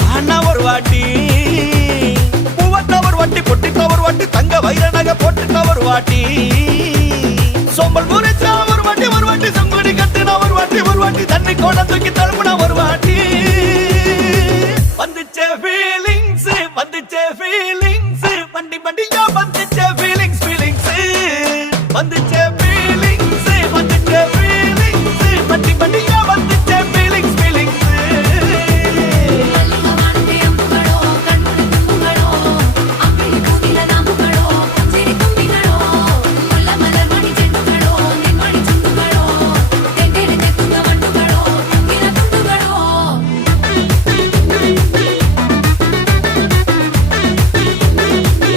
பாடினா ஒரு வாட்டி, பூவட்ட ஒரு வாட்டி, பொட்டிட்ட ஒரு வாட்டி, தங்க வைர நகை போட்டுட்ட ஒரு வாட்டி, சோம்பல் முறைச்சா ஒரு வாட்டி, ஒரு வாட்டி சங்குடி கட்டினா ஒரு வாட்டி, ஒரு வாட்டி தண்ணி கோட தூக்கி தழுப்புனா ஒரு வாட்டி.